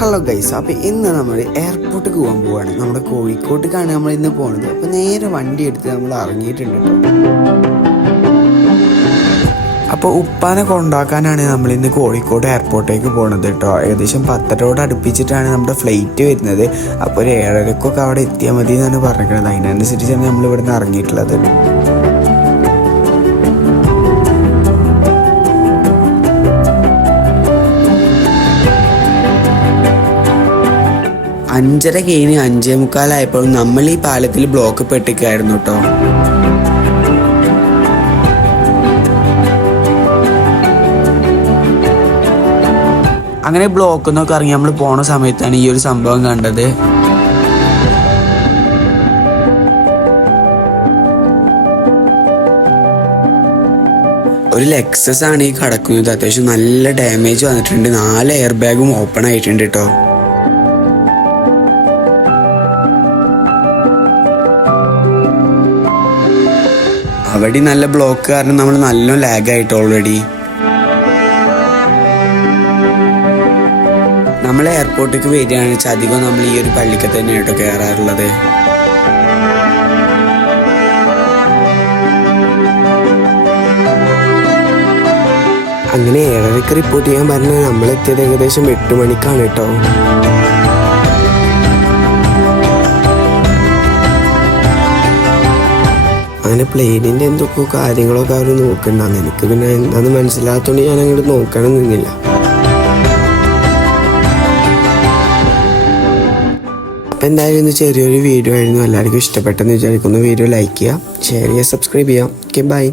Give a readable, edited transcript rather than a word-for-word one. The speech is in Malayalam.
ഹലോ ഗൈസ്, അപ്പോൾ ഇന്ന് നമ്മൾ എയർപോർട്ടിൽ പോകാൻ പോവാണ്. നമ്മുടെ കോഴിക്കോട്ടേക്കാണ് നമ്മൾ ഇന്ന് പോകുന്നത്. അപ്പോൾ നേരെ വണ്ടി എടുത്ത് നമ്മൾ ഇറങ്ങിയിട്ടുണ്ട് കേട്ടോ. അപ്പോൾ ഉപ്പാനെ കൊണ്ടാക്കാനാണ് നമ്മൾ ഇന്ന് കോഴിക്കോട് എയർപോർട്ടിലേക്ക് പോകുന്നത് കേട്ടോ. ഏകദേശം 10:30 അടുപ്പിച്ചിട്ടാണ് നമ്മുടെ ഫ്ലൈറ്റ് വരുന്നത്. അപ്പോൾ ഒരു 7:30 അവിടെ എത്തിയാൽ മതി എന്നാണ് പറഞ്ഞിരിക്കുന്നത്. അതിനനുസരിച്ചാണ് നമ്മൾ ഇവിടെ നിന്ന് ഇറങ്ങിയിട്ടുള്ളത്. 5:30 കഴിഞ്ഞ് 5:45 നമ്മൾ ഈ പാലത്തിൽ ബ്ലോക്ക് പെട്ടിക്കായിരുന്നു കേട്ടോ. അങ്ങനെ ബ്ലോക്കിൽ നിന്നൊക്കെ ഇറങ്ങി നമ്മൾ പോണ സമയത്താണ് ഈ ഒരു സംഭവം കണ്ടത്. ഒരു ലെക്സസ് ആണ് ഈ കിടക്കുന്നത്. അത്യാവശ്യം നല്ല ഡാമേജ് വന്നിട്ടുണ്ട്. 4 എയർ ബാഗും ഓപ്പൺ ആയിട്ടുണ്ട് കേട്ടോ. അവിടെ നല്ല ബ്ലോക്ക് കാരണം നമ്മൾ നല്ല ലാഗായിട്ട് ഓൾറെഡി. നമ്മൾ എയർപോർട്ടിലേക്ക് വരികയാണെന്ന് വെച്ചാൽ അധികം നമ്മൾ ഈ ഒരു പള്ളിക്ക് തന്നെയാണ് കേട്ടോ കയറാറുള്ളത്. അങ്ങനെ 7:30 റിപ്പോർട്ട് ചെയ്യാൻ പറഞ്ഞാൽ നമ്മളെത്തിയത് ഏകദേശം 8 മണിക്കാണ് കേട്ടോ. അങ്ങനെ പ്ലെയിനിൻ്റെ എന്തൊക്കെ കാര്യങ്ങളൊക്കെ അവർ നോക്കണ്ടാണ്. എനിക്ക് പിന്നെ എന്താണെന്ന് മനസ്സിലാത്തതുകൊണ്ട് ഞാൻ അങ്ങോട്ട് നോക്കണം നിന്നില്ല. അപ്പം എന്തായാലും ഇന്ന് ചെറിയൊരു വീഡിയോ ആയിരുന്നു. എല്ലാവർക്കും ഇഷ്ടപ്പെട്ടെന്ന് വിചാരിക്കുന്നു. വീഡിയോ ലൈക്ക് ചെയ്യുക, ഷെയർ ചെയ്യുക, സബ്സ്ക്രൈബ് ചെയ്യുക. Okay, by.